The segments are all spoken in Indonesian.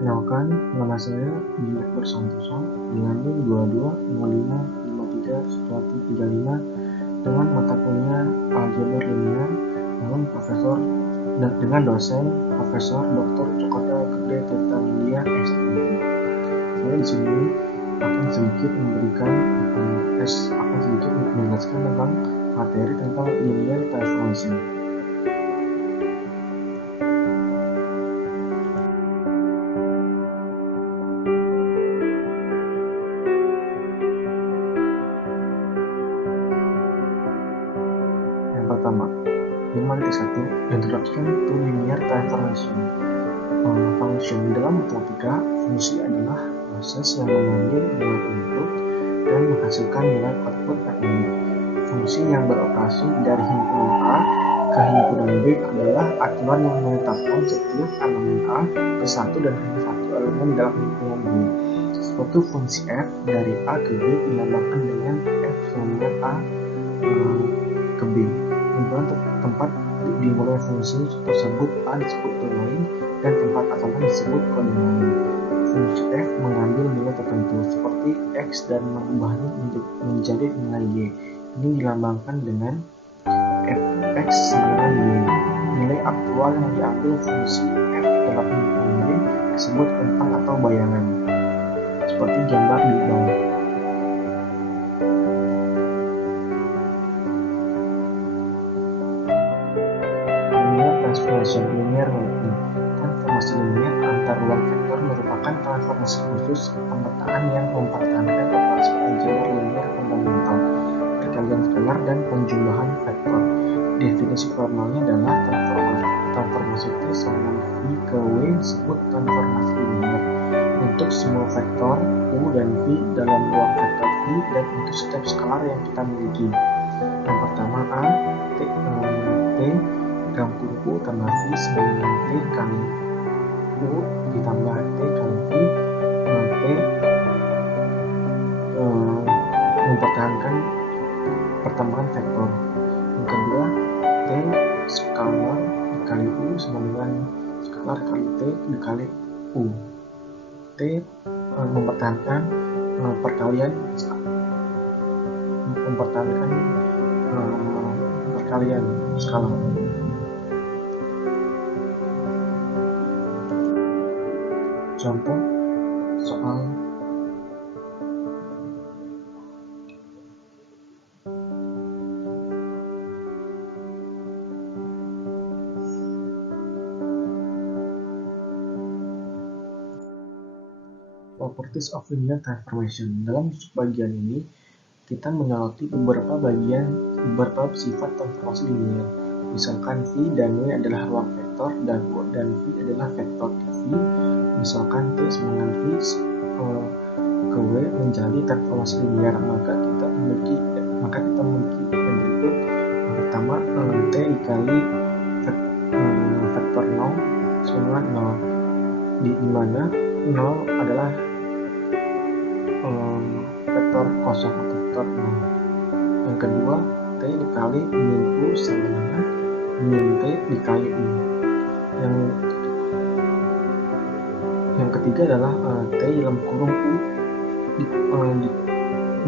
Kenalkan, nama saya Direktur Santoso dengan NIM 2205531335 dengan mata kuliah Aljabar Linear dengan dosen Profesor Dr. Cokorda Gede Tirta Mulia SPP. Saya di sini akan sedikit menjelaskan tentang materi tentang linear transformation. Yang pertama, 5.1 Introduction to Linear Transformation. Function dalam matematika, fungsi adalah proses yang mengambil nilai input dan menghasilkan nilai output Fn. Fungsi yang beroperasi dari himpunan A ke himpunan B adalah aturan yang menetapkan setiap elemen A bersatu dan hanya satu elemen dalam himpunan B. Suatu fungsi f dari A ke B dilambangkan dengan f sama A ke B. Himpunan tempat dimulai fungsi tersebut A disebut domain dan tempat asalnya disebut kodomain. Fungsi f mengambil nilai tertentu seperti x dan mengubahnya menjadi nilai y. Ini dilambangkan dengan fx sama y. Nilai aktual yang diambil fungsi f dalam himpunan y disebut rentang atau bayangan, seperti gambar di bawah. Linear mapping. Transformasi linear antar ruang vektor merupakan transformasi khusus pemetaan yang mempertahankan operasi aljabar linear fundamental, perkalian scalar dan penjumlahan vektor. Definisi formalnya adalah transformasi T sama V ke W disebut transformasi linear untuk semua vektor U dan V dalam ruang vektor V dan untuk setiap skalar yang kita miliki. Yang pertama A, T dalam kurung U tambah V sama dengan T kali U ditambah T kali V. T mempertahankan pertambahan vektor. Yang kedua, T skalar dikali U sama dengan skalar kali T dikali U. T mempertahankan perkalian skalar. Contoh soal Properties of Linear Transformation. Dalam bagian ini kita menyoroti beberapa sifat transformasi linear. Misalkan V dan W adalah ruang vektor dan V adalah vektor V. Misalkan T sama dengan V ke W menjadi transformasi linear, maka kita memiliki yang berikut. Yang pertama, T dikali vektor 0 sama dengan 0, di mana 0 adalah vektor kosong atau vektor 0. Yang kedua, T dikali min U sama dengan min T dikali U. Yang ketiga adalah T dalam kurung U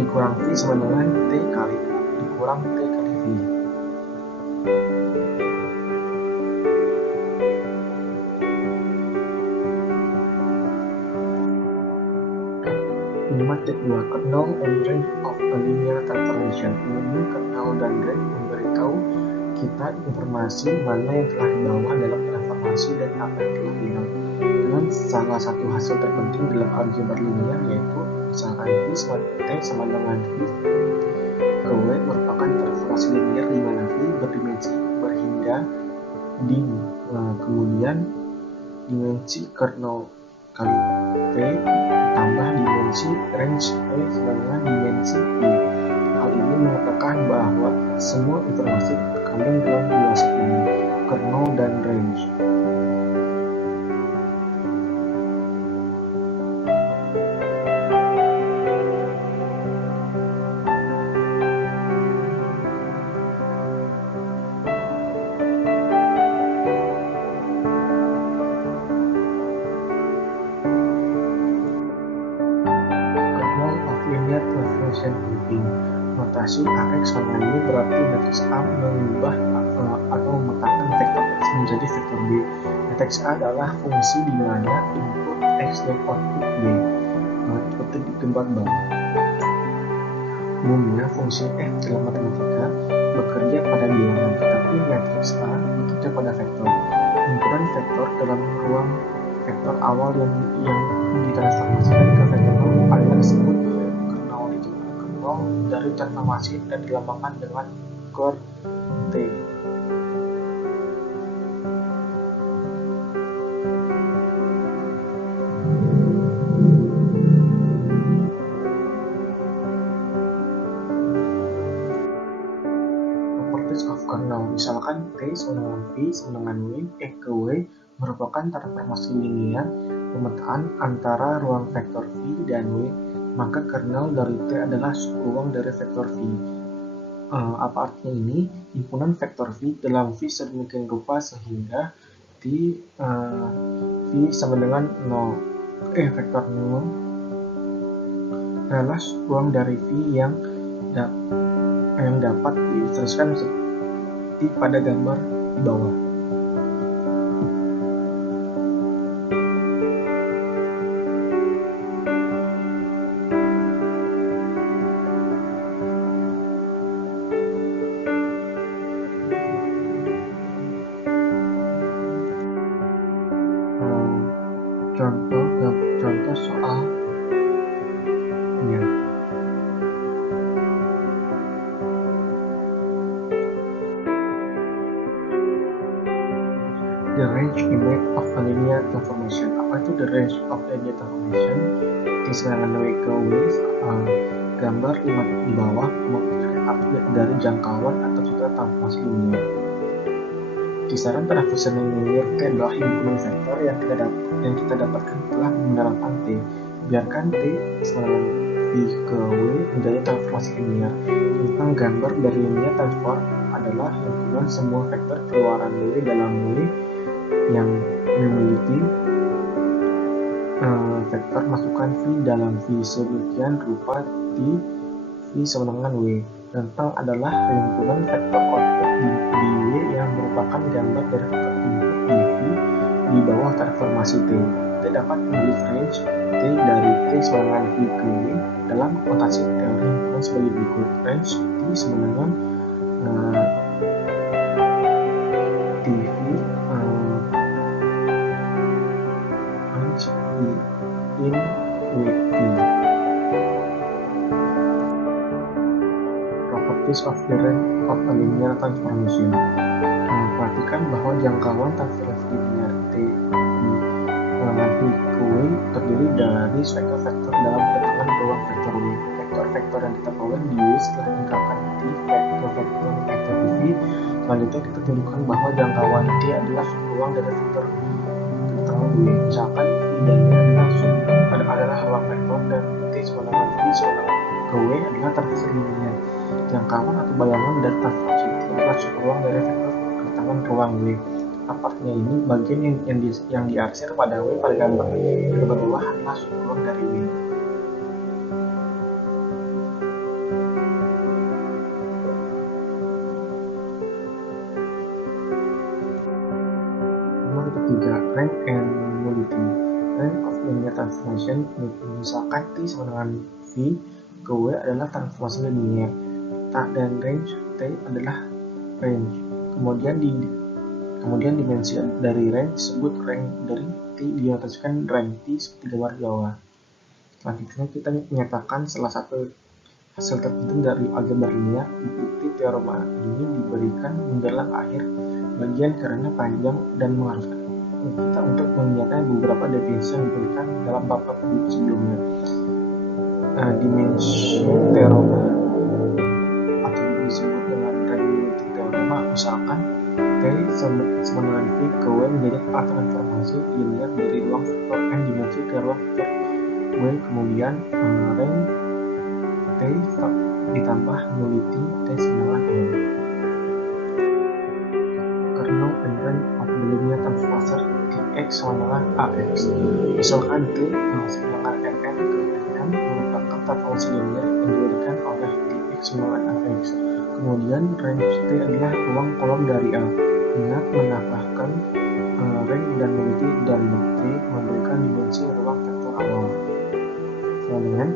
dikurang V sama dengan T kali U dikurang T kali V. Kernel and range of a linear transformation. Umumnya kernel dan range memberitahu kita informasi mana yang telah dibawa dalam transformasi dan apa yang telah hilang. Dengan salah satu hasil terpenting dalam aljabar linear yaitu misalkan T sama dengan V ke W merupakan transformasi linear di mana V berdimensi berhingga dim. Kemudian dimensi kernel kali T tambah dimensi range P sama dengan dimensi P. Hal ini mengatakan bahwa semua informasi terkandung dalam dua set ini, kernel dan range. transformation grouping. Notasi AX sama ini berarti matriks A mengubah atau memetakan vektor X menjadi vektor B. Matriks A adalah fungsi di mana input X dan output B. Seperti di tempat bawah. Umumnya fungsi F dalam matematika bekerja pada bilangan, tetapi matriks A bekerja pada vektor. Himpunan vektor dalam ruang vektor awal yang ditransformasikan ke vektor adalah disebut kernel. Itu kernel dari transformasi dan dilambangkan dengan ker T. Properties of kernel, misalkan T sama dengan V sama dengan W, ke W merupakan transformasi linear pemetaan antara ruang vektor V dan W, maka kernel dari T adalah subruang dari vektor V. Apa artinya ini? Himpunan vektor V dalam V sedemikian rupa sehingga V sama dengan 0. Vektor 0 adalah subruang dari V yang dapat diilustrasikan seperti pada gambar di bawah. Contoh soalnya. The range image of a linear transformation. Apa itu the range of a linear transformation? Diserahkan ke W, gambar di bawah dari jangkauan atau juga transformasi linear. Kisaran transformasi linear T adalah himpunan vektor yang kita dapatkan setelah menerapkan T. Biarkan T sama V ke W menjadi transformasi linear. Tentang gambar dari linear transform adalah himpunan semua vektor keluaran W dalam W yang memiliki vektor masukan V dalam V sedemikian rupa di V sama dengan W. Rentang adalah himpunan vektor output di W yang merupakan gambar dari vektor input di V di bawah transformasi T. Kita dapat menulis range T dari T sama dengan V ke W dalam notasi teori himpunan sebagai berikut. Range T sama dengan TV in WT. Properties of the range of a linear transformation. Perhatikan bahwa jangkauan transformasi linear T dengan V ke W terdiri dari vektor-vektor dalam kedatangan ruang vektor W. Vektor-vektor yang kita peroleh di W setelah meninggalkan T vektor-vektor di V. Selanjutnya kita tunjukkan bahwa jangkauan T adalah subruang dari vektor kedatangan W. Misalkan V dan W adalah ruang vektor dan T sama dengan V sama dengan ke W adalah transformasi linear. Jangkauan atau bayangan dari transformasi T adalah subruang dari vektor kedatangan ruang W. Apa artinya ini? Bagian yang diarsir pada W pada gambar bawah adalah subruang dari W. Nomor ketiga, rank and nullity. Rank of linear transformation, misalkan T sama dengan V ke W adalah transformasi linear, dan range T adalah range. Kemudian dimensi dari range disebut rank dari T dinotaskan rank T seperti gambar bawah. Selanjutnya kita menyatakan salah satu hasil terpenting dari aljabar linear. Bukti teorema ini diberikan menjelang akhir bagian karena panjang dan mengharuskan kita untuk menyatakan beberapa definisi yang diberikan dalam bab sebelumnya. Dimensi teorema atau disebut dengan regularity teorema, misalkan T sama dengan V ke W menjadi alat transformasi linear dari ruang vektor N dimensi ke ruang vektor W, kemudian range T ditambah nullity T sama dengan N. Kernel and range of the linear transformer X sama dengan AX. Misalkan T sama dengan Fn ke Fn merupakan transformasi linear yang diberikan oleh Tx melawan Ax. Kemudian range T adalah ruang kolom dari A. Ingat menambahkan range dan nullity dari T memberikan dimensi ruang vektor awal. Sama dengan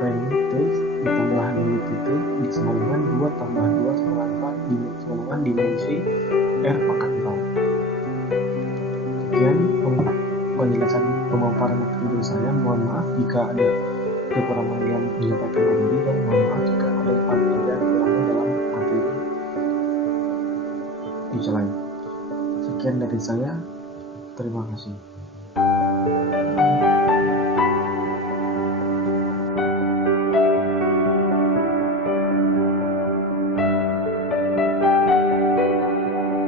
range T ditambah nullity T disama dengan 2 tambah 2 sama dengan dimensi R pangkat 0. Sekian penjelasan pemaparan materi dari saya. Mohon maaf jika ada kekurangan yang disampaikan tadi, dan mohon maaf jika ada kekurangan dalam materi di lain. Sekian dari saya. Terima kasih.